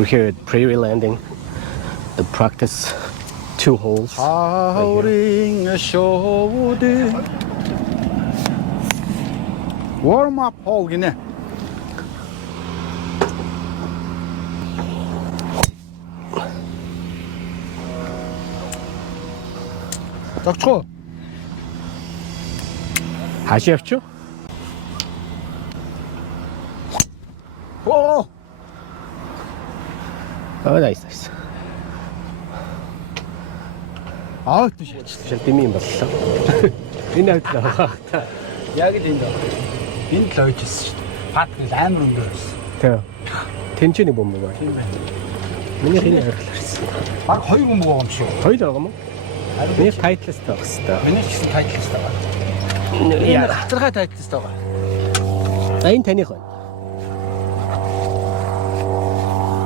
We're here at Prairie Landing. The practice 2 holes. Howling a shoulder. Warm up hole gine. Зогчоо. Хаашаа явчих? Oh. Oh, nice. Аа тийш. Шилдэми юм боллоо. Энэ хавьд байгаа. Яг л энд байна. Энд л ойжсэн шүү дээ. Пат гэл амар өндөр байсан. Тэг. Тэнцэний бомб байна. Тийм байна. Миний хин харгалсан. Баг 2 бомб байгаа юм шүү. Хоёр байгаа юм уу? Миний тайтлст байх хэвээр. Миний ч гэсэн тайтлст байгаа. Яа. Хатархай тайтлст байгаа. Энэ таних байна.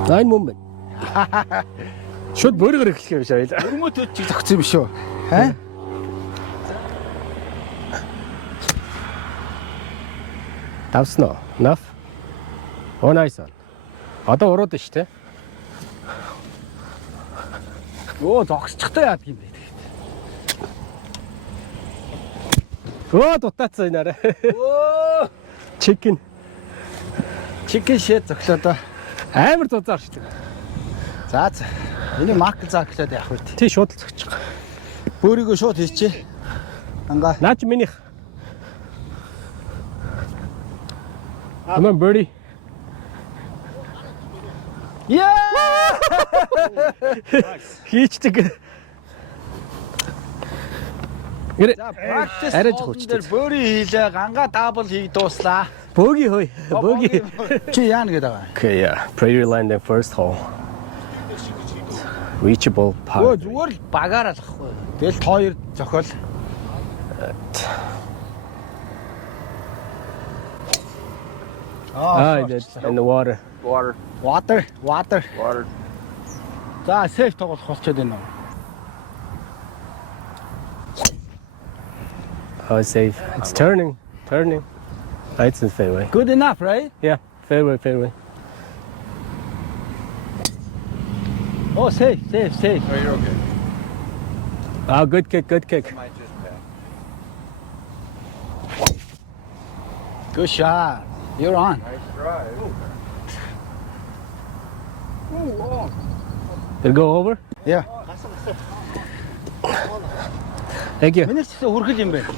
Найн мөн байна. Шууд бөөргөр эхлэх юм шиг байлаа. Өрмөтөд чиг зогцсон юм шүү. Хаа? Тавсноо. Наф. Онайсан. Одоо урууд шүү дээ. Оо зогсчихтай яадаг юм бэ? Оо дутаацсан энэ арай. Оо Chicken. chicken shit зөглөөдөө. Амар зузаар шүү дээ. За за. Энийг макл зааглаад явах үед. Тий шууд л зогчих. Бөөрийгөө шууд хийчихье. Ангаа. Наач минийх. Come on, birdie. Yeah! Хийчдэг. Гэрэ. За practice Арайж дээр хуучдаг. бөөрий хийлээ. Ганга дабл хийг дууслаа. Бөөги хөөе. Бөөги. Чи яана гэдэг байгаа. Okay, yeah. Prairie Landing first hole. Reachable Өө par. зүгээр л багаар алахгүй. Тэгэл тооёр зохиол. That's in the water. Water. За сейф тоглох болчиход байна уу? Oh, safe. It's turning. It's in fairway. Good enough, right? Yeah, fairway. Oh, safe. Oh, you're okay. Oh, good kick. Might just pass. Good shot. You're on. Nice drive. Did it go over? Yeah. Thank you. Миний ч хүрхэл юм байна.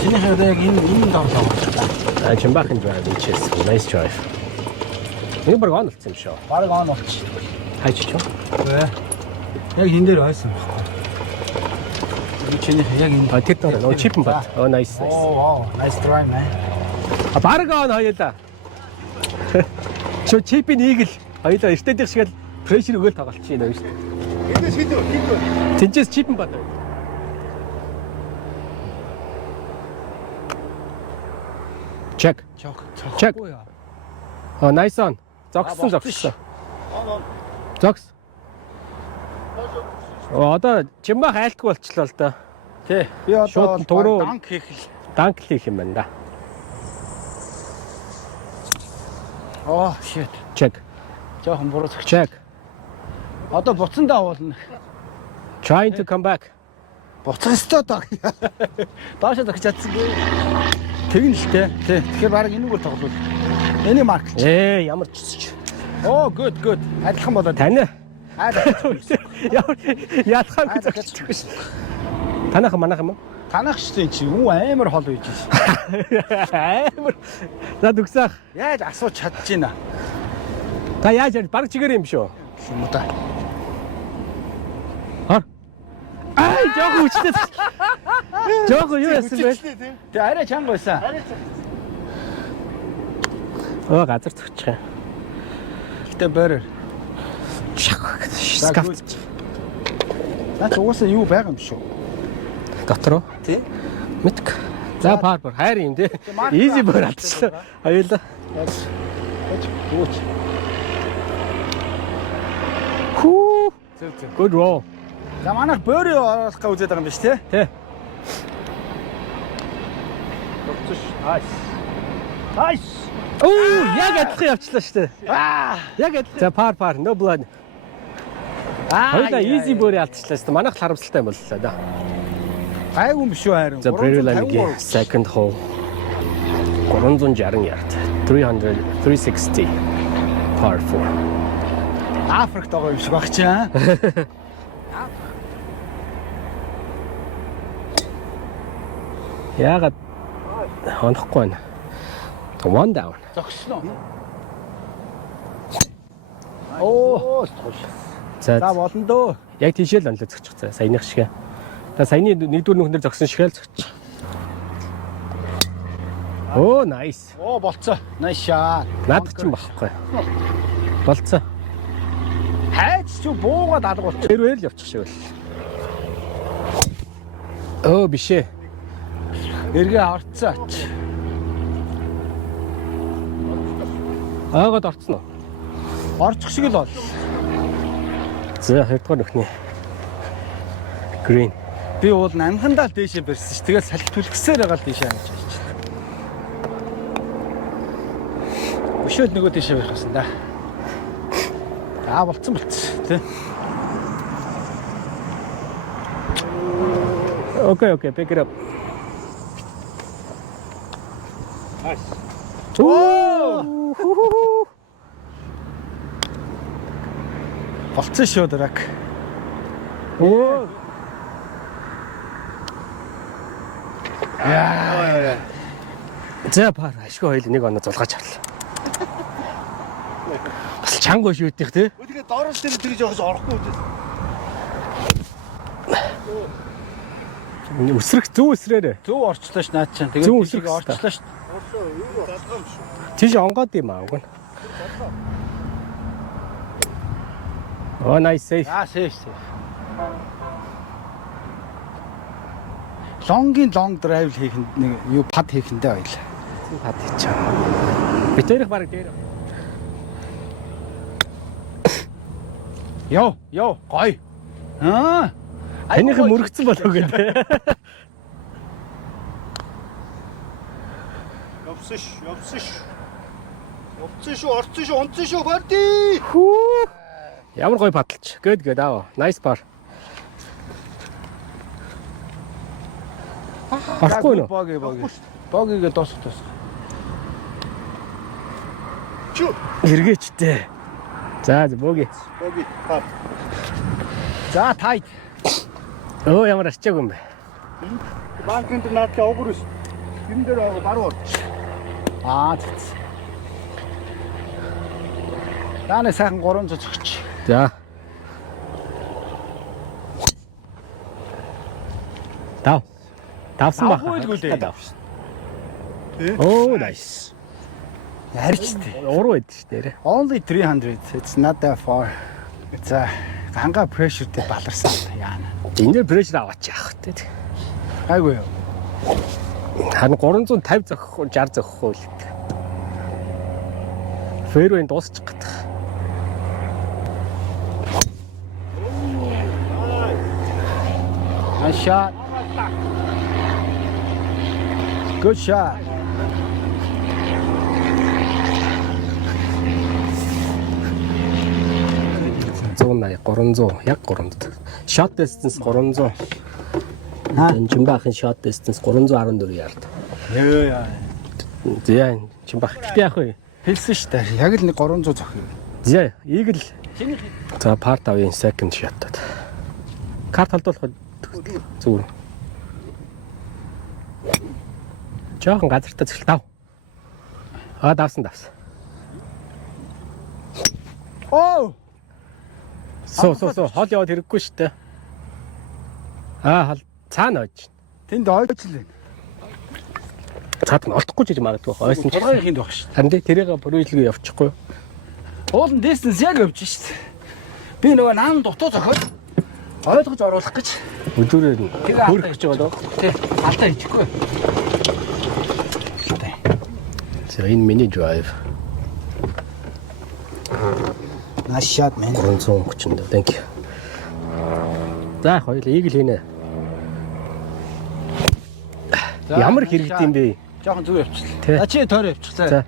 Чиний хэвээр яг энэ тоглоо. Чимбахан drive, which is nice drive. Энэ баг он болсон юм шүү. Бараг он болчих. Хайч ч юм. Яг энэ дээр байсан байхгүй. Чиний яг энэ. Тэр дор нөө чип юм бат. Oh, nice. Oh, wow. Nice try, man. Бараг он хоёулаа. Шо чипийн игэл хоёулаа эртэдэх шиг л прешэр өгөөл тоглолчих юм шүү. Эндээс хит. Тинчээс чип юм бат. Check. Check. Oh, nice on. Зогссон. Зогс. Одоо чимбах айлтгүй болчлоо л да. Тий. Би одоо Шууд туруу данк хийх л. данк хийх юм байна да. Oh, shit. Check. Жохон буруу зогч. Check. Одоо буцандаа уулна. Trying to come back. Буцах ёстой доо. Доошо зогч чадсан. Тэгнэ л те. Тий. Тэгэхээр баг энэгээр тоглол. Эний марк. Ямар ч. Oh, good. Адилхан болоод. Тань. Ямар Ялхаагүй зогсчихгүй шүү. Танах манах юм уу? танах штэ чи юу амар хол үйж байна. Амар. Над үгсах. Яаж асууж чадчихна. Та яаж баг чигээр юм шүү. Юм да. Ай, жоох үчтэй. Жоох юу яасан бэ? Тэ арай чанга байсан. Газар зөгчих юм. Гэтэ бээр. Скафт. Наач угаасаа юу байгаа юм шүү. Дотроо. Тий? Мэдг. За парбор хайр юм тий. Easy бөр алдчихлаа. Аюулаа. Гүүч. Хүү. Good roll. За манайх бөөрөө оруулах гэж үзээд байгаа юм биш тий? Тий. Nice. Оо, яг адилхан явчлаа шүү дээ. Яг адилхан. За пар no blood. Хоёлаа easy бүр ялцчлаа шүү дээ. Манайх л харамсалтай юм боллоо да. Гайгүй юм шүү харин. За Prairie Lime-ийн second hole 360 ярд. 360 par 4. Африкт байгаа юм шиг баг чи аа. Яагаад хонохгүй байна. One down. Зогсноо. Оо, За за болно дөө. яг тийшээ л онлоо зогчих цаа. Саяных шиг. Та саяны нэгдүгээр нүхэн дээр зогсон шиг л зогчих. Оо, nice. Оо, болцоо. Nice shot. Наад ч юм багхгүй. Болцоо. Хайч чи буугаад алга болчих. Тэрвэр л явчих шиг байл. Оо, биш ээ. Эргээ орцоо. Аагаад орцсон уу? Орчих шиг л бол. За, хоёрдугаар нүхний. Green. Би уул амхандаа л дээшээ барьсан ш. Тэгээд салхи түлхсээр байгаа л дээшээ амж байж. Өшөөд нөгөө дээшээ барих гэсэн да. Болцсон тий. Okay, pick it up. Nice. Оо! Болцсон шүү драг. Оо! Яа. За пар ашгүй хоёул нэг оноо зулгаач харлаа. Бас чанга шүүтих тий. Тэгээд доороос дээр тэгж явахж орохгүй үү? Үсрэх зөв үсрээрээ. Зөв орчлоо ш наад чинь. Зөв Тэгээд үсрэх орчлоо ш. Тийш онгоод юм аа уг нь. Oh, nice safe. Safe. Long drive хийх нэг юу пад хийхэндээ баялаа. Пад хийчих. Битэрх баг дээр. Йоо, гой. Танийх мөрөгцөн болов гэдэг. Явсан шүү, онцсон шүү, барди. Ямар гоё падалч. Good аа. Nice par. Орохгүй нөө. Богийг дуусах. Чүү. Эргээчтэй. За бөөги. Боги. Пар. За тайт. Оо ямар арчаагүй юм бэ. Банкнд наадтай огөрс. Юм дээр баруун. Тэц. Дааны сайхан 300 зогч. За. Давсан баг. Oh, nice. Харьцтэй. Уруу байд ш нэрэ. Only 300. It's not that far. За ганга pressure-тэй баларсан яана. Энэ дээр pressure аваач яах вэ? Гайгүй юу. Харин 350 зогсох уу 60 зогсох уу л гэдэг. Fairway дуусчих гэдэг. Nice shot. Good shot. $180, 300, яг 300. Shot distance 300. Чимбахын shot distance 314 ярд. Яа. За чимбах. Гэтэ яах вэ? Хэлсэн шүү дээ. Яг л нэг 300 зөх юм. За игэл. За part 5-ын second shot. Карт халдуулах зүгээр. Жохон газартаа зөвхөн тав. Давсан. Оо. Суу. Хол яваад хэрэггүй шүү дээ. Цаана ойж. Тэнд ойж л байна. Цаад нь олдохгүй ч гэж магадгүй. Ойсон ч. Тургай хийнд баг шүү. Харин тэрийг бүрүүлгээ явчихгүй. Уулын distance яг явж шүү дээ. Би нөгөө наан дутуу зохиод ойлгож оруулах гэж Өдөрөө хөрөх гэж байгаа доо. тий алдаа хийхгүй. За энэ миний drive. Nice shot man. 330. Thank you. За хоёул игэл хийнэ. Ямар хэрэгтэй юм бэ? Жохон зүг явчихлаа. Чи тойр явчих. За.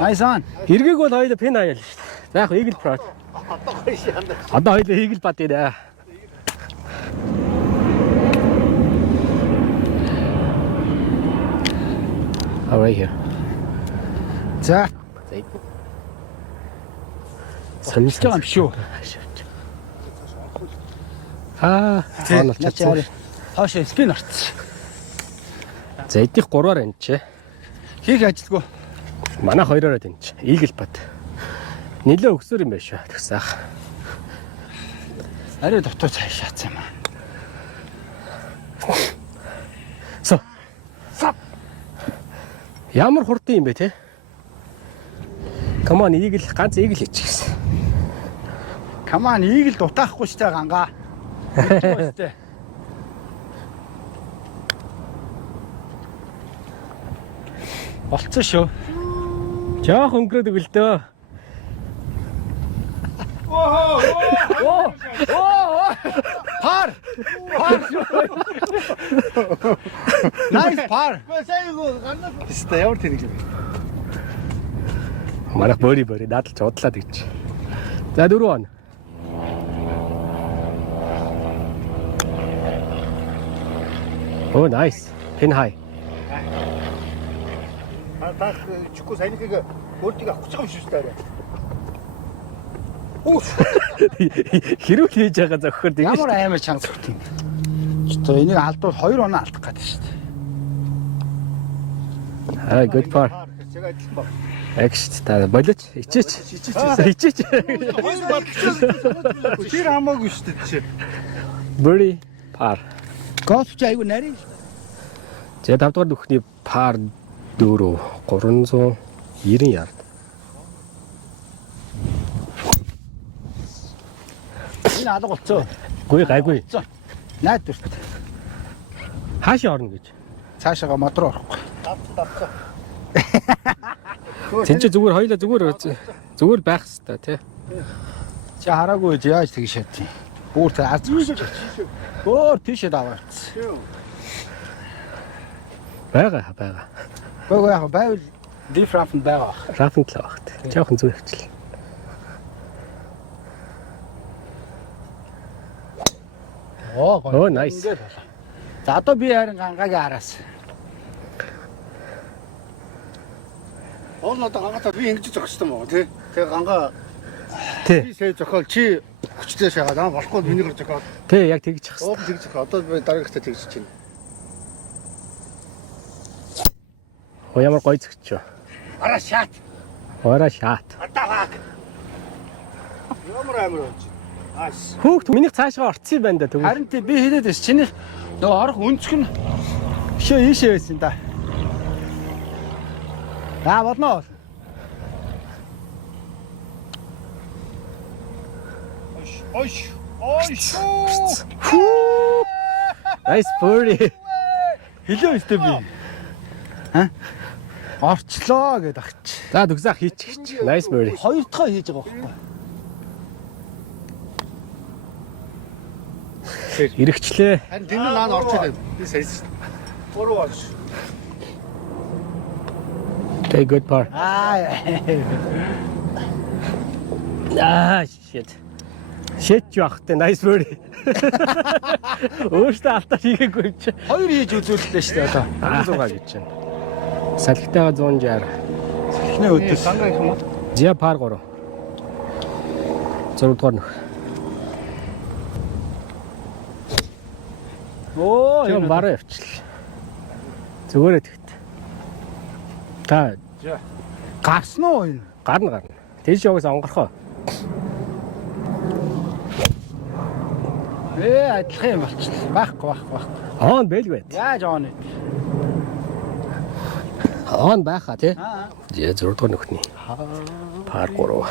Nice on. Эргээг бол хоёул пин хаяал шүү дээ. За яг Eagle Pro. Одоо хоёул Eagle бат дээ. Right here. За. Сонирхож байгаа юм шүү. Хоошоо спин орц. За эдних 3-аар энэ ч. Хийх ажилгүй. Манай 2-ороо энэ ч. Eagle бат. Нилээ өгсөр юм байна шүү. Тэгсаах. Арай дотоо цаашаац юм аа. So. Ямар хурдан юм бэ те? Come on, Eagle ганц Eagle хийчих гэсэн. Come on, Eagle дутаахгүй штэ гангаа. Болцсон шүү. Жоох өнгөрөөд өгөлдөө. Пар. Nice пар. Тэстэ ямар тэнэг юм. Манайх бөри дадлж удлаад гэж. За 4 он. Oh nice. Pin high. Та чүкку саяныхыг өөртөө авах гэж байгаа юм шүү дээ. Хэрүүл хийж байгаа зохихор тийм. Ямар аймаг чанга зүгт юм. Чөтөө энийг алдвал 2 оноо алдах гэдэг шүү дээ. Good par. 제가 адилхан баг. Экшт та болооч ичээч. Ичээч. Хоёр багчаа. Тэр хамаагүй шүү дээ чи. Birdie par. Голф ч айгүй нарийн. За 5 дугаар нүхний par 4 390 ярд. Энэ алга болцоо. Гүй гайгүй. Найдвар. Хаашаа орно гэж. Цаашаага мод руу орохгүй. Давцаа. Тэнцээ зүгээр хоёлаа зүгээр байх хэвээр тий. Чи хараагүй яаж тэгж шатчих. Бүр тэ аз зүгш. Өөр тийшээ даваарч. Бага. Гоо яг байвал different байгаа. Рафинг л багт. Жохон зүг хвчлээ. Оо nice. За одоо би харин гангагийн араас. Он одоо гангаатаа би ингэж зогссон байгаа тий. Тэгээ гангаа Тий. би сая зохиол чи хүчтэй шагаад аа болохгүй миний гэр зохиол. Тий яг тэгж хас. Ууг тэгж зохиол. Одоо би дараагтаа тэгж чинь. Оо ямар гоё зөгч. Ара шат. Ороо шаат. Атааг. Ямар амир болж. Аас. Хүүхд минийх цаашгаа орцсон юм байна да тэгвэл. Харин тий би хэлээд байсан. Чиний нөгөө орох өнцг нь бишээ ийшээ байсан да. Болно. Ойш. Nice birdie. Хэлээ өстэй би. Орчлоо гэдэг агч. За дүгсаах хийчих. Nice birdie. Хоёр дахь хийж байгаа байхгүй. Ирэгчлээ. Харин тэнд наа орчихлаа. Би саясан. Гурав болж. Okay, good par. Shit. Shit яахтай nice birdie. Өөртөө алтаа хийгээгүй юм чи. Хоёр хийж үзүүллээ шүү дээ одоо. 100 гэж байна. Салхитайгаа 160. Эхний өдөр Гангаа их юм уу? Зя par 3. 6 дугаар нөх. Оо Юм бараа явчихлаа. Зүгээрээ тэгт. Та гарсан уу энэ? гарна. Тэгж яваас онгорхоо. Адилхан юм болчихлоо. Байхгүй. Он бэлгүй байт. Яаж он вэ? Он байхаа тий. Зя 6 дугаар нөхний. Par 3.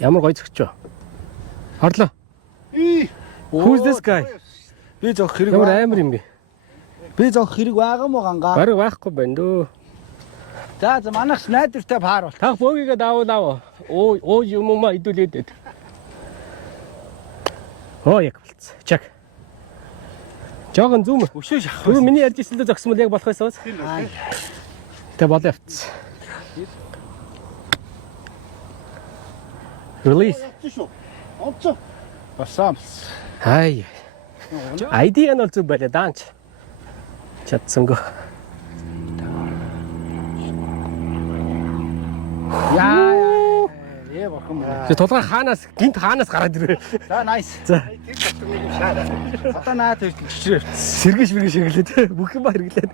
Ямар гоё зөгч вэ? Орлоо. Who's this guy? Би зөх хэрэг Ямар амар юм бэ? Би зөх хэрэг байгаа мó гангаа. Бараг байхгүй байна дөө. За манайх найдвартай паар бол. Та бөөгийг давуу. Оо юм уу идүүлээд. Оо яг болц. Чак. Жогон зүүм. Өшөө шахах. Түрүү миний ярьж ирсэн дэ зогсон бол яг болох байсан бас. Тэ болоо явц. Release. Шүү. Онцоо. Басаамс. Хай. ID нь бол зүг байлаа даанч. Чадсангүй. Яа. Ээ бахан. Тэ тулгаа хаанаас гараад ирвэ. За nice. За. Тэр дотор нэг юм шаараа. Одоо наад чичрээ. Сэргэж хэрэглээд бүх юм хэрэглээд.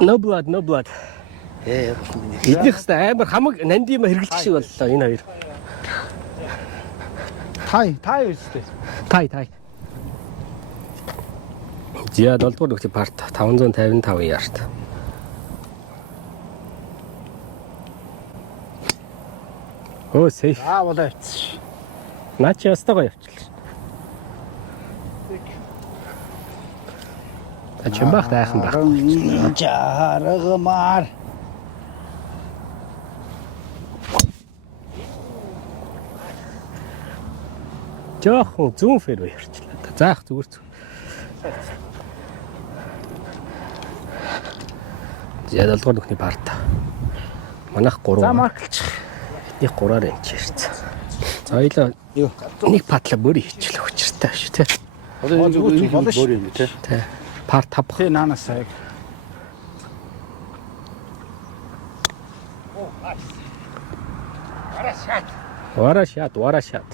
No blood, no blood. Эднийх хэвээр амар хамаг нандима хэрэглэх шиг боллоо энэ хоёр. Тай үстэй. Тай. Зя 7 дугаар нөхцөл парт 555 ярд. Оо сейф. Болоо явц. Наач ястагаа явчихлаа. Ачаабах тайхан баг. Жаргамар. Жохон зүүн фэр ярьчлаа. Заах зүгээр. Зя 7 дугаар нөхний парт. Манайх 3. За марклч. Эдний 3-аар энэ чирсэн. За хоёлаа нэг патла бөр хийчихлээ хүчтэй шүү тий. Одоо зүгээр болно шүү тий. Тий. Парт тавх. Тий наанаас сая. Варашат.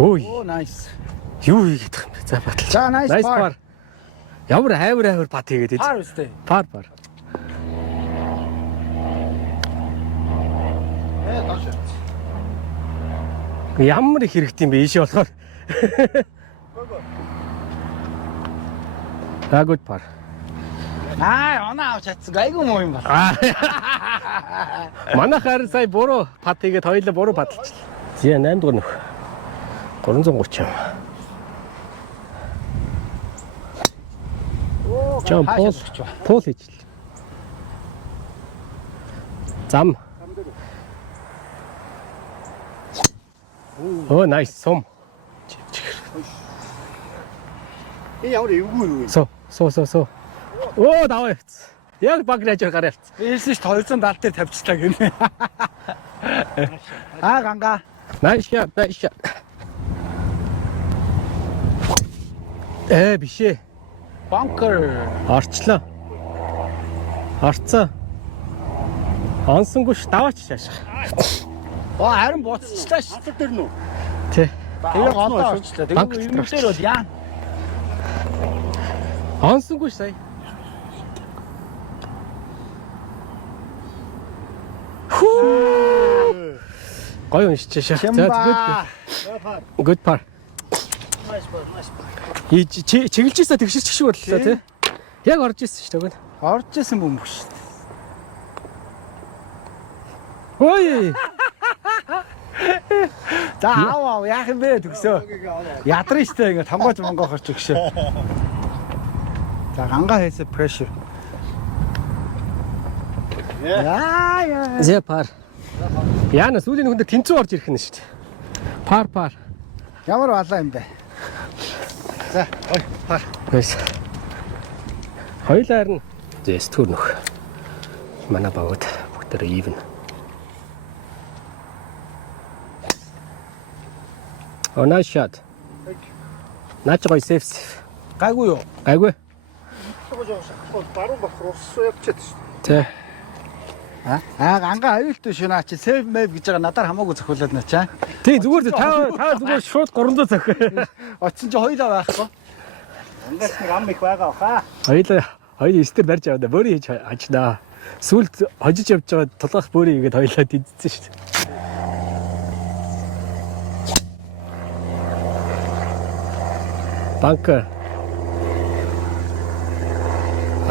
Ой, Nice. юу хийгээд байгаа юм бэ? За батал. За nice par. Ямар амар пат хийгээд Par үстэй. Пар. Доош. Ямар их хэрэгтэй юм бэ ийшээ болохоор. Good par. Оноо авч чадсан. Айгуу муу юм байна. Манайхаар сая буруу пат хийгээд хоёулаа буруу паталчлаа. Зя 8 дугаар нөх. 330 юм. Жам пол хийчихлээ. Зам. Оо nice сум. Ямар эвгүй юу. Соо. Оо даваа явц. Яг багнаж гараа явц. Ээлсэн ш 270 дээр тавьчихлаа гэнэ. Ганга. Nice shot. Бишээ. Bunker. Орчлоо. Орцоо. Онсонгүй ш даваач шаашаа. Харин буцчихлаа ш. Хатар дээр нүү. Тий. Тэгээ гол орчлоо. Тэгээ юм дээр бол яа. Онсонгүй сая. Гоё уншиж шаа. Good par. Чиглэлжээсээ тэгшиж шиг боллоо тий. Яг орж ирсэн шүү дээ. Орж исэн бөмбөг шүү дээ. Ой. За аав яах юм бэ төгсөө. Ядрын штэ ингэ тамгаач монгоо хорч өгшөө. За ганга хийсэ pressure. Яа. Зэ пар. Яна сүүлийн хүнд тэнцүү орж ирэх нь шүү дээ. Пар. Ямар балаа юм бэ? За пар. Nice. Хоёлаар нь зэс төрнөх. Манай багууд бүгдээ even. Oh nice shot. Наач гоё safe. Гайгүй юу? Гайгүй. Баруун бах рус явчихад шүү. Тэ. Ганга аюултай шүү наа чи save map гэж байгаа надаар хамаагүй зохиулаад наа чаа. Тий зүгээр та зүгээр шууд 300 зохио. Очсон чи хоёлаа байхгүй. Ангаас нэг ам их байгаа хаа. Хоёул стер барьж аваад бөөрийн хийж ажнаа. Сүлд хожиж явж байгаа тулгах бөөрийн игээд хоёлаа дидсэн шүү дээ. Банка.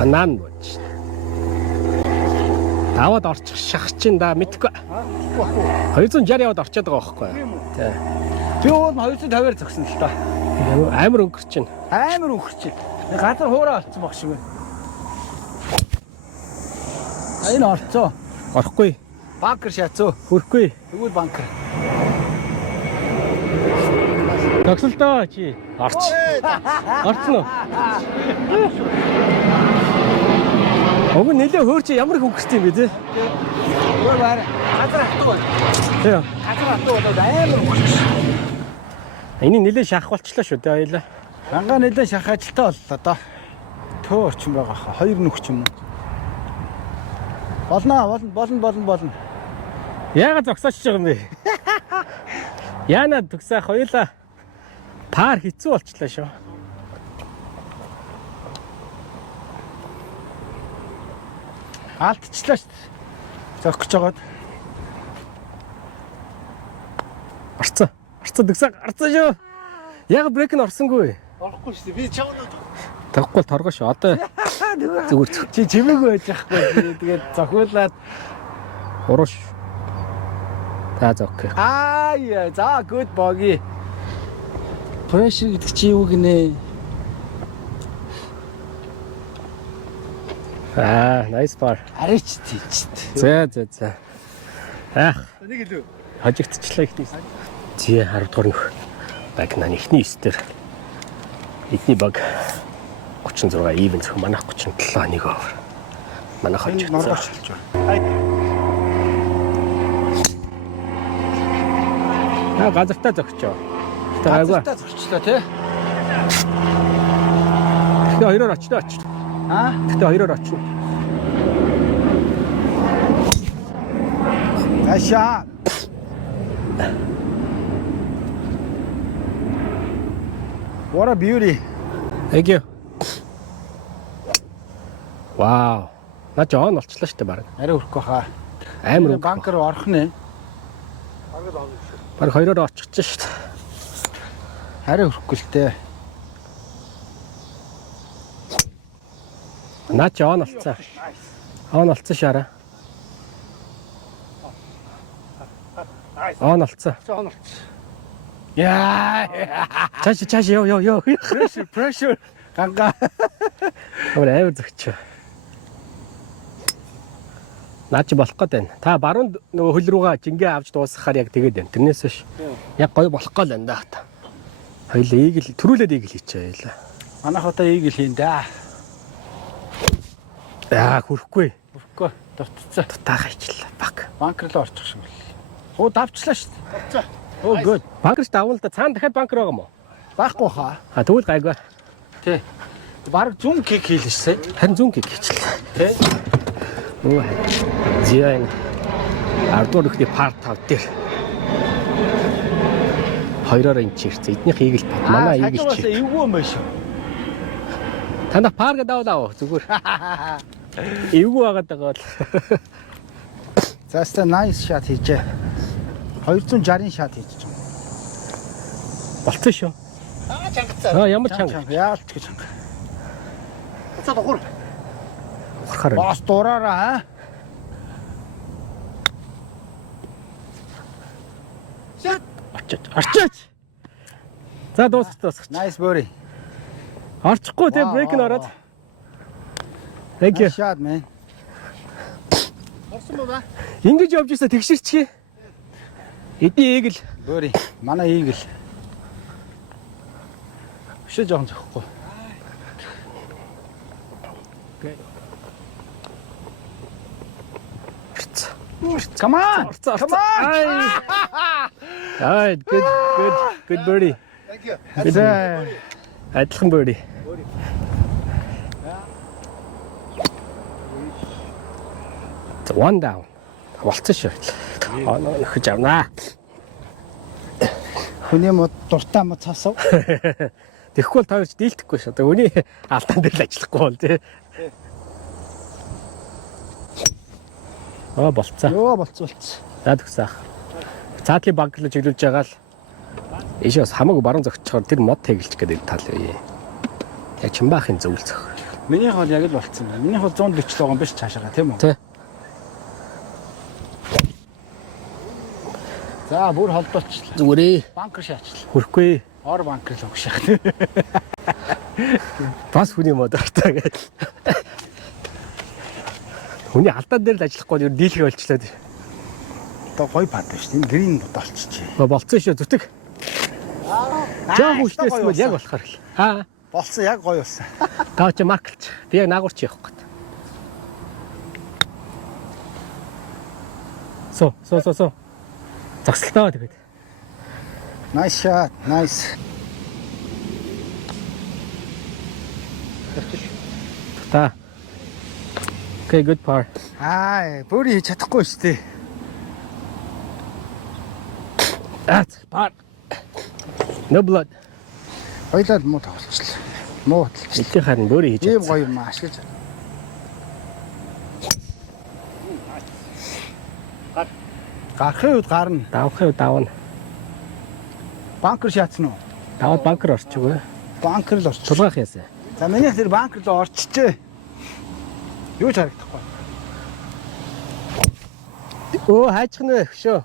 Анан боч. Даваад орчих шах чинь да мэдхгүй. 260 яваад орчод байгаа байхгүй. Тий. Би уул 250-аар зогсон л та. Амар өнгөрч чинь. Амар өнгөрч. Газар хуурай олцсон баг шиг байна. Энэ орцоо. Орохгүй. Банкер шаацөө. Хүрэхгүй. Тэгвэл банкер. Тогсолтоо чи. Орч. Орцсон уу? Ог нэлээ хөөрч ямар их өнгөрч юм бэ те? Өөр баар газар хатуу. Тийм. Газар хатуу болоод амар өнгөрч. Энийг нэлээ шахах болчлоо шүү дээ хоёлаа. Гангаа нэлээ шах ажилтаа боллоо доо. Төө орчин байгаа хаа. Хоёр нөхч юм уу? Болно. Яагаад зогсооч байгаа юм бэ? Яана төгсөө хоёлаа пар хэцүү болчлаа шүү. Алдчихлаа шүү дээ. Зогсож байгаад. Орцсон төгсөө гарцсан шүү. Яг брейк нь орсонгүй. Орохгүй шүү дээ. Би чавнаа. Тавхгүй торгоо шүү. Одоо зүгээр Чи чимээгүй байж байхгүй. Тэгээд зохиулаад урууш. За окей. за good bogey. Pressure гэдэг чи юу гинэ? Nice par. Арич тийчт. За. Нэг илүү. Хожигдчихлаа ихнийс. Зээ 10 дугаар нөх. Багнаа ихний 9 дээр. Эдний баг 36 even зөв манайх 37 нэг over. Манайх хожигдсан. Норгочлж байна. Газартаа зөгчөө. Тэ айгаа. Газартаа зөрчлөө тий. Тэ хоёроор очно. Тэ хоёроор очно. Аша. What a beauty. Thank you. Wow. На жоон болчлаа шүү дээ баг. Арай өрөхгүй хаа. Амар банкер орох нэ. Баг хоёроор очих чинь шүү дээ. Арай өрөхгүй л дээ. На жоон болцсон. Он болцсон шаараа. Он болцсон. Яа. Чааш ёо. Pressure. Ганга. Амар зөгчөө. Наач болох гээд байна. Та баруун нөгөө хөл рүүгээ жингээ авч дуусгахаар яг тэгээд байна. Тэрнээс биш. Яг гоё болох гээд байна да та. Хоёлаа ийгэл төрүүлээд ийгэл хийчихээ хоёлаа. Манайх одоо ийгэл хийн да. Хүрхгүй. Өрөхгүй. Дутцаа. Дутаагаа ичлээ. Баг. Банкер л орчих шиг бол. Давчлаа шүү дээ. Давцаа. Good. Банкерч давал да цаана дахиад банкер байгаа мó. Байхгүй хаа. Тэгвэл гайгүй. Тий. Бараг зүүн кик хийлээшсэн. Харин зүүн кик хийчихлээ. Тий. Оо. Зяан. Ардуур ихний парт тав дээр. Хоёроор энэ чирцээ. Эднийх ийгэл бат. Манай ийгэл чи. Эвгүй юм биш үү? Танда парк давлаа зүгээр. Эвгүй байгаад байгаа бол. Заста nice shot хийжээ. 260 шат хийж байгаа. Болцсон шүү. Чангацаа. Ямар чанга. Яалт гэж чанга. Уцаа дохор. Урахаар. Бас дураараа Орчооч. За дуусах. Nice birdie. Орчихгүй те брейк нь ороод. Thank you. Nice shot man. Орсон ба. Ингэж явж ирсэ тэгшэрчихье. Эдний ээгэл. Birdie. Манай eagle. Өшөө жоохон зөхгүй. Come on. Come on. Alright, good birdie. Thank you. Адилхан birdie. One down. Болцсон шүү. Нөхөж авнаа. Хүний мод дуртай мод цасав. Тэгэхгүй бол таарч дийлдэхгүй шүү. Одоо үний алдаан дээр л ажиллахгүй бол тий. Болцсон. Йоо болцсон. За төгсөөх. Цаатлын банкрлоо чиглүүлж байгаа л ийшээ бас хамаагүй баруун зөгчөөр тэр мод тэгэлч гэдэг тал үе. Яг Чимбаахын зөвлөсөх. Минийх бол яг л болцсон байна. Минийх бол 140 байгаа юм биш цаашаа тийм үү? Тий. За бүр холдоочлаа. Зүгээрээ. Банкер шаачлаа. Хүрхгүй. Ор банкер л өгшөх. Бас хүний мод артаа гэж. Хүний алдаан дээр л ажиллахгүй юу дийлэх болчлоо. Одоо гоё пад байна шүү дээ. Энэ грин болчихжээ. Болцсон шүү зүтг. Жаахан хүчтэйсэн бол яг болохоор л. Аа. Болцсон яг гоё болсон. Таа чи марклч. Би яг наагуурч явах гээд. Со. Загсалтаа тэгээд. Nice shot. Nice. Та. Okay, good par. Бүрий хийж чадахгүй шүү дээ. That's par. No blood. Хоёлаа муу тоглолцлоо. Муу бодлоо. Эдгээр харин бөөрий хийж Ийм чадсан. гоё юм ашиглаж. Гарахын үед гарна. Давхын үед давна. Банкер шаацсан уу? Даваад банкер орчихгүй. Банкер л орч. Тулгаах яасан. За миний тэр банкер руу орчихжээ. Юу ч харагдахгүй. Оо хайчих нэ хөшөө.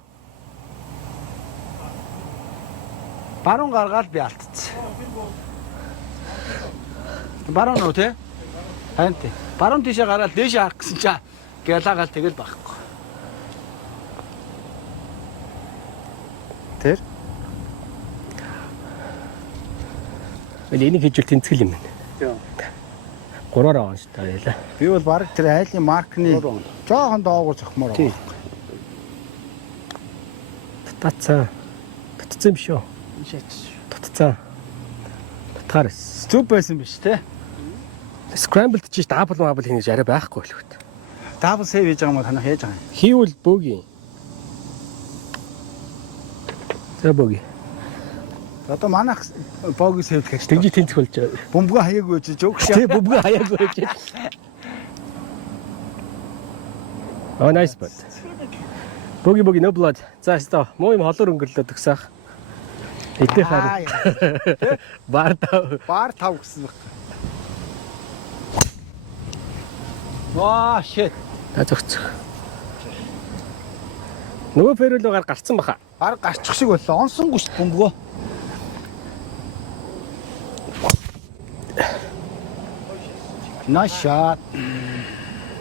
Баруун гаргаад би алдчихсан. Баруун уу те? Хант. Баруун тийшээ гараад дээшээ харах гэсэн чаа. Гялагаал тэгэл байхгүй. Тэр Энийг хийжүүл тэнцгэл юм байна. Тийм. 3-аар аваа шүү дээ яла. би бол баг тэр айлын маркны жоохон доогуур зохимоор Тий. байгаа. Татцсан юм шүү. Татцсан. Татгаар. Зүг байсан биш те? Scrambled чи дабл хийх гэж арай байхгүй л хөт. Дабл сейв хийж байгаа юм уу танах яаж байгаа юм? Хийвэл бөөгийн. За бөөгийн. Одоо манайх боги сейв гэж Тэгж тэнцэх болж байгаа. бөмбөгөө хаяагүй гэж жоогш. Тэг бөмбөгөө хаяагүй гэж. Oh nice but. Бөөгийн no blood. За өстө муу юм холоор өнгөрлөө төгсөөх. Эдгээр харин. Бар тав. Бар тав гэсэн баг. Ваа shit. Та зөгцөх. Нөгөө фэрүүлөөр гарцсан баха. Баг гарчих шиг боллоо. Онсонгүй шүү дээ бөмбөгөө. Nice shot.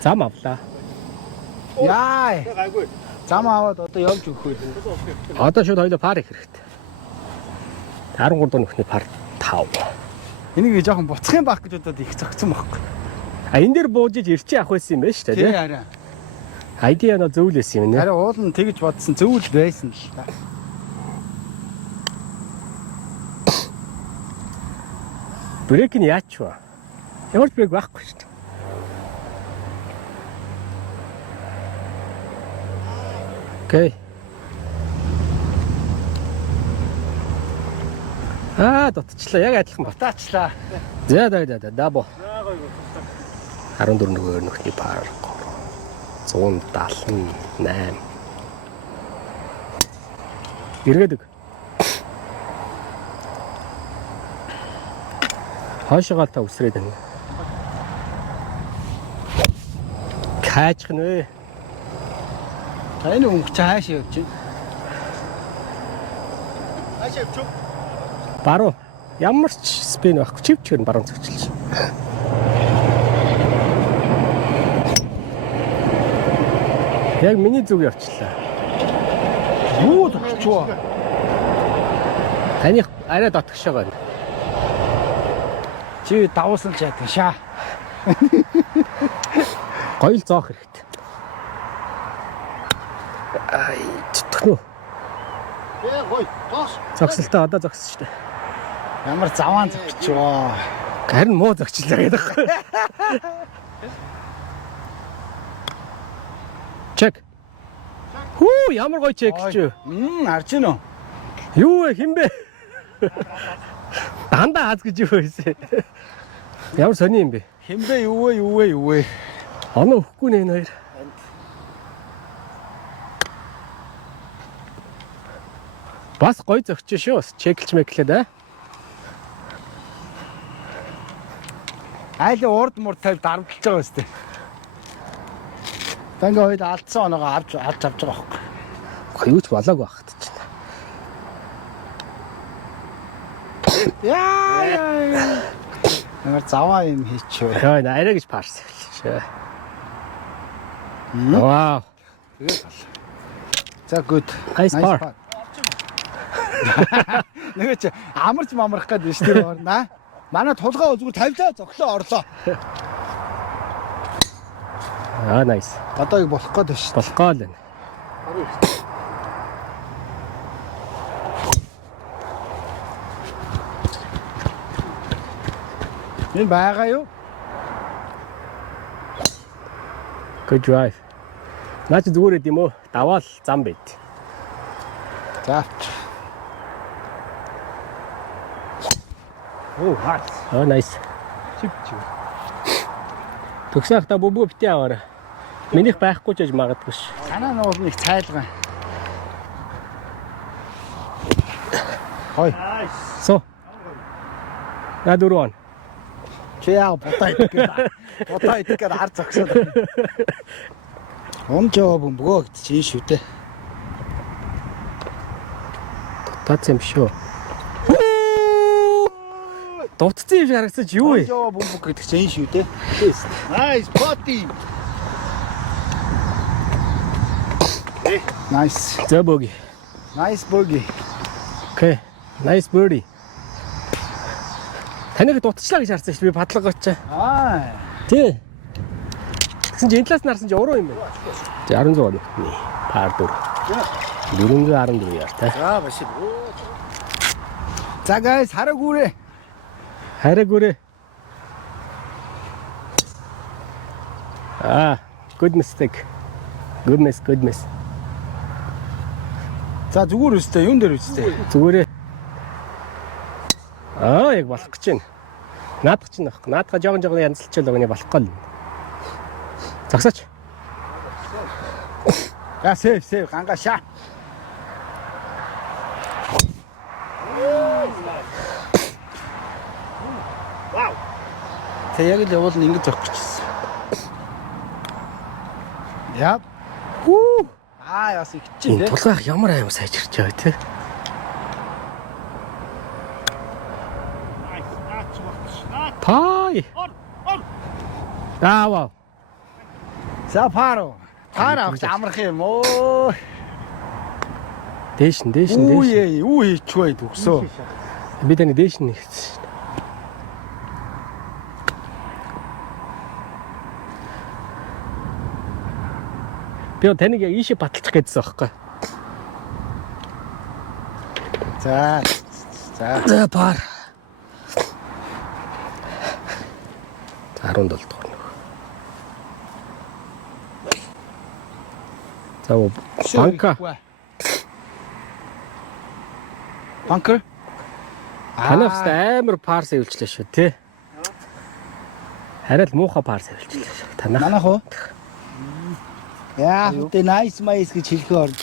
Зам авлаа. Яа. Гайгүй. Зам аваад одоо явж өгөх үү? Одоо шууд хоёлоо пар их хэрэгтэй. 13 дуу нөхний пар 5. Энийг жоохон буцах юм байх гэж удаад их зөгцсөн байхгүй. А энэ дээр буужиж ирчээ авах байсан юм байна шүү Тий дээ. хараа. Айдиа нөө зөвл байсан юм нэ. Харин уул нь тэгж бодсон зөвл байсан л та. Брейк нь яач вэ? Ямар ч брейк байхгүй шүү дээ. Окей. Дотчлаа. Яг адилхан бат. Батаачлаа. За дабо. 14 нөгөө нөхний пар 178. Эргээдэг. Хойшоогоо та үсрээд байна. Каачих нь вэ? Энэ өнгө цааш явж байна. Хаашаа явчих. Баруу. Ямар ч спин байхгүй. Чивчгэр нь баруун цогцолж. Яг миний зүг явчлаа. Юу тогтчихвоо. Таних арай дотгошоо байна. Чи давуусан ч яадаг шаа. Гоё л зоох хэрэгтэй. Ай, читэх нү. Гой. Тоос. Зогсолтоо одоо зогссон шүү дээ. Ямар заваан зогтчихвоо. Харин муу зогчлаа гэдэг. Чек. Хүү, ямар гоё чек чи. Харж гин үү? Юу вэ, хин бэ? Дандаа хаз гэж юу байсан. Ямар сони юм бэ? Хинбэ юу вэ? Оноо өгөхгүй нэ энэ хоёр. Бас гоё зөгч шүү. Чеклж мэклээд аа. Айлын урд мурд тавь дарамтлж байгаа өстэй. Танга хоёул алдсан оноогоо авч байгаа байхгүй. Юу ч болоогүй багт чинь. Яа. Ямар заваа юм хийчихвээ. Яа, арай гэж парс эхэлж шээ. Вау. Тэгээд бол. За good. Nice par. Нэг ч амарч мамрах гээд биш тэр орно. Манай тулгаа зүгээр тавьлаа зөглөө орлоо. Nice. Одоо яг болох гээд биш. Болохгүй л байна. Энэ байгаа юу? Good drive. Наач зүгээр юм уу? Даваал зам байд. За. Nice. Чип чип. Төгсөөх та бүбүү битээ аваарай. Минийх байхгүй ч гэж магадгүй ш. Танаа нуул нэг цайлгаа. Хой. Со. На дөрөв. Чи яа бодоо идэх гээд. Бодоо идэх гээд ар зогсоод. Онжоо бөмбөгөө гэж чинь шүү дээ. Таац юм шүү. Дутцсан юм шиг харагдаж юу вэ? Онжоо бөмбөг гэдэг чинь шүү дээ. Nice potty. Nice. За богий. Nice bogey. Окей. Nice birdie. Таныг дутчлаа гэж харсан шүү би падлага очоо. Тий. Тэгсэн чинь энэ талаас нарсан чинь уруу юм байна. 16 нэгтний пар 4. 414 яар та. За башиг. За guys хараг үрээ. Хараг үрээ. Good mistake. Good miss. За зүгээр үстэй юун дээр үстэй. Зүгээрээ. Яг болох гэж байна. Наадах чинь байхгүй. Наадах жоохон янзлчихвал өгнө болохгүй л. Загсаач. За сев гангаашаа. Вау. Тэ яг л явуул ингэж зогч гэсэн. Яа. Хүү. Яас ихчихэ. Энэ тулгаах ямар аймаг сайжирч байгаа те. Пай. Вау. За паро. Авч амрах юм оо. Дээш. Юу хийч вэ төгсөө. Би таны дээш нь хийсэн. Би таныг яг ийшээ баталчих гэдсэн байхгүй. За пар. 17 дугаар нэг. За банкер. Танаас амар пар сэвэлчлээ шүү тий. Харин л муухай пар сэвэлчлээ шүү. Манайх уу? Яа, тэ nice гэж хэлэхээ орж.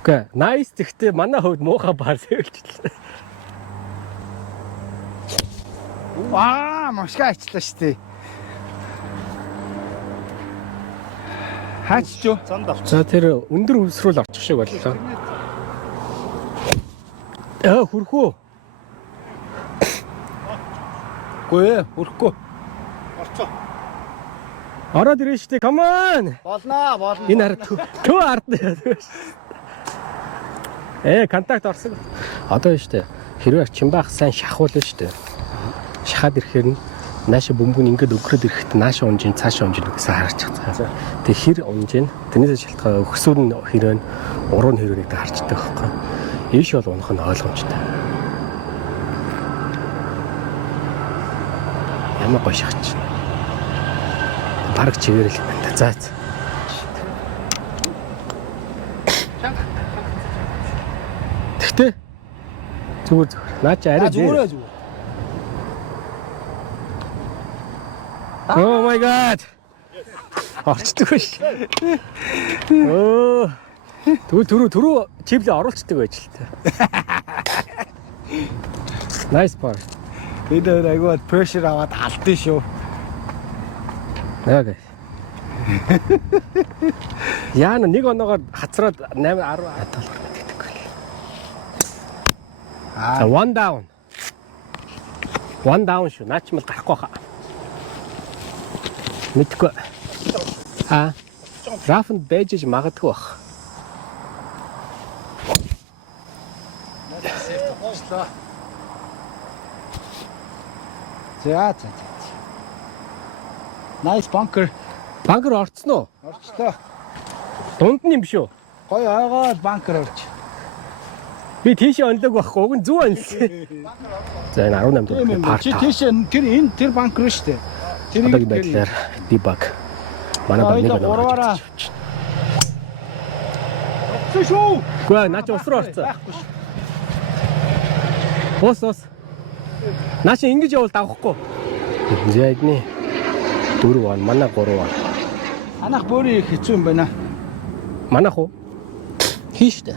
Окей, nice гэхдээ манай хувьд муухай пар сэвэлчлээ. Машка ичлаа штэ. Хаач юу? За тэр өндөр хөвсрүүл очих шиг боллоо. Хүрхүү. Хүрхгүй. Орцоо. Ороод ирэн штэ. Come on. Болно. Энэ ард төө ард. Контакт орсон. Одоо штэ. Хэрвээ Чимбаах сайн шахуулна штэ. Шахаад ирэхээр нь нааша бөмбөг ингээд өгрөд ирэхэд нааша унжин цаашаа унжин гэсэн харж байгаа. Тэг хэр унжин тэрнээс шалтгаан өгсүүд нь хэрэг нь уруу нь хэрэг гэдэг харчдаг байхгүй. Ийш бол унах нь ойлгомжтой. Ямар гоё шахаж. Бараг чигээрэл юм байна. За. Тэгтээ зүгээр. Наач арай зүгээр. Oh my god. Орчдөг биш. Түрүү чиплээ оруулцдаг байж л та. Nice par. Бид айгуу pressure аваад алдсан шүү. Яагаад? Яана нэг оноогоор хацраад 8 10 хаталгаар мэддэг байл. One down. One down шүү. Наач мэл гарахгүй хаа. Мэдгүй. Аа. Рафнд байж иж магадгүй бах. За. Nice bunker. Банкер орцсон уу? Орчлоо. Дунд нь юм биш үү? Гой ойгоо банкер орч. Би тийшээ онлог байхгүй. Уг нь зүү онлсон. За энэ 18 дугаар парт. Чи тийш тэр банкер шүү дээ. Одоогийн байдлаар дебаг. Манай баг нэг гурваараа. Шүү. Гүэ наач ус руу орцсон. Ус. Наач ингэж явал давахгүй. Зэдний 4 он, манай 3 он. Анах бөөрийн хэцүү юм байна. Манайх уу? Хийштэй.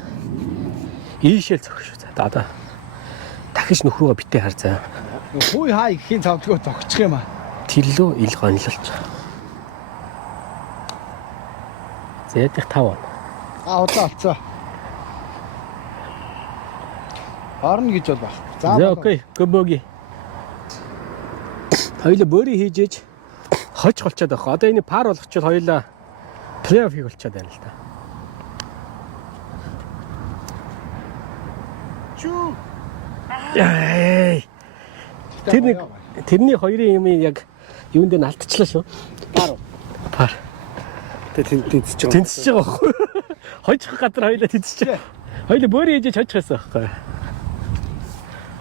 Ийшэл зогш шүү. За одоо дахиж нөхрөөгөө битээ хар заа. Хүй хай гэхийн цавдгаа зогчих юм аа. Тэрлөө ил гонлолч. Зэдих 5 он. Удлаа олцоо. Орно гэж бол баг. За окей, гөбөги. Хоёулаа бөөрий хийж ээж хож холчоод байх. Одоо энэ пар болгочвол хоёулаа плей-офф хийх болчиход байна л да. Чүү. Яй. Тэрний хоёрын юм яг юунд дээр алдчихлаа шүү. Пар. Тэнцэж Тэнцэж байгаа байхгүй. Хожих гадар хоёулаа тэнцэж байгаа. Хоёулаа бөөрий хийж хожих байсан байхгүй.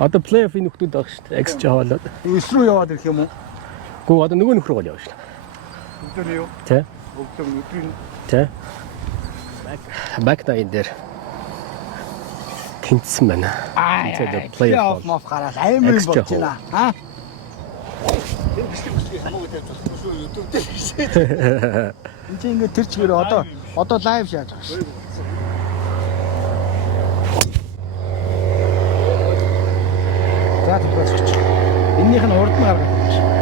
Одоо плей-оффын нөхдүүд байгаа шүү дээ. Экс жаавал. Өс рүү яваад ирэх юм уу? Гүү одоо нөгөө нөхрөө гол явна шүү дээ. өдөр юу? Тэ? Өдрийн Тэ? Бак на энэ дээр тэнцсэн байна. Аа. Плей-офф Моф гараад аймаг болж байна. Аа. Энд чинь ингээд тэр чигээр одоо лайв шааж байгаа шүү. За тэгвэл эннийх нь урд нь гаргаад байна шүү.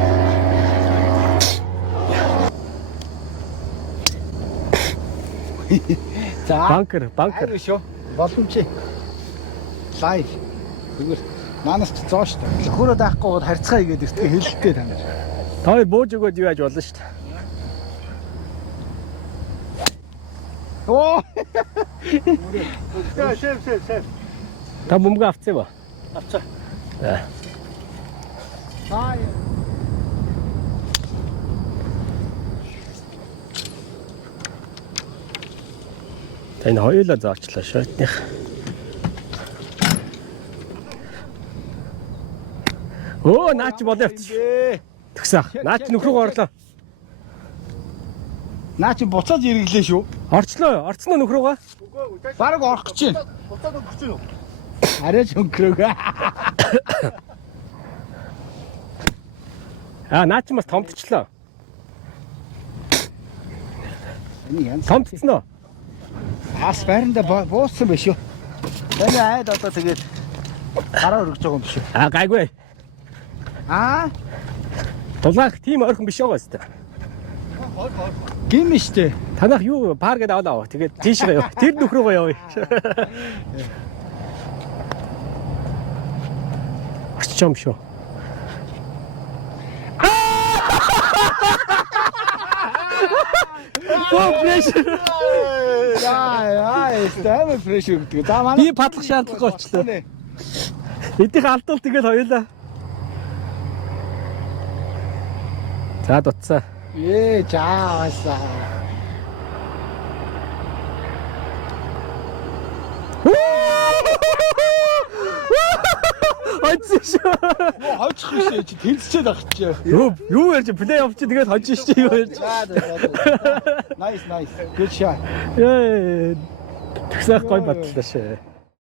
За Банкер. шүү. Боломжтой. Лайв. Тэгвэл манаас ч зоо шүү. Хөрөө даахгүй бол харьцаа игээд иртгээ хэлэлтэй та нар. Та хоёр бууж өгөөд юу яаж болно шүү дээ. Оо. шеф. Та бөмбөг авцсан ба. Авцаа. За. Аа. Энэ хоёулаа заалчлаа шойтных. Оо наач болоо явчих. Тэгсэн. Наач нөхрөөгөө орлоо. Наа чи буцаад ирэглээ шүү. Орцноо нөхрөөгөө. Бараг орох гэж байна. Буцаад өгч юу? Арай ч өнгөрөөгөө. Наач бас томдчихлоо. Энэ янз. Томдсон уу? Ас байранда бууссан биш үү? Энэ айд одоо тэгээд гараа өргөж байгаа юм биш үү? Гайгүй. Дулаах тийм ойрхон биш байгаа өстэй. Гим штэ. Танах юу пар гэдэг аваа. Тэгээд тийшээ яв. Тэр нөхрөөгөө явъя. Орчих юм шүү. Pressure. Яа, pressure гэдэг. За манай Би падлах шаардлагагүй болчлоо. Эдийг алдвал тэгэл хоёулаа. За дутсаа. жаасаа. Хожиж. Хожих биш чи тэнцчээд ах чи. Юу ярьж плей офф чи тэгээд хожиж чи юу ярьж. Nice. Good shot. Тэгсэх гой бодлоо шээ.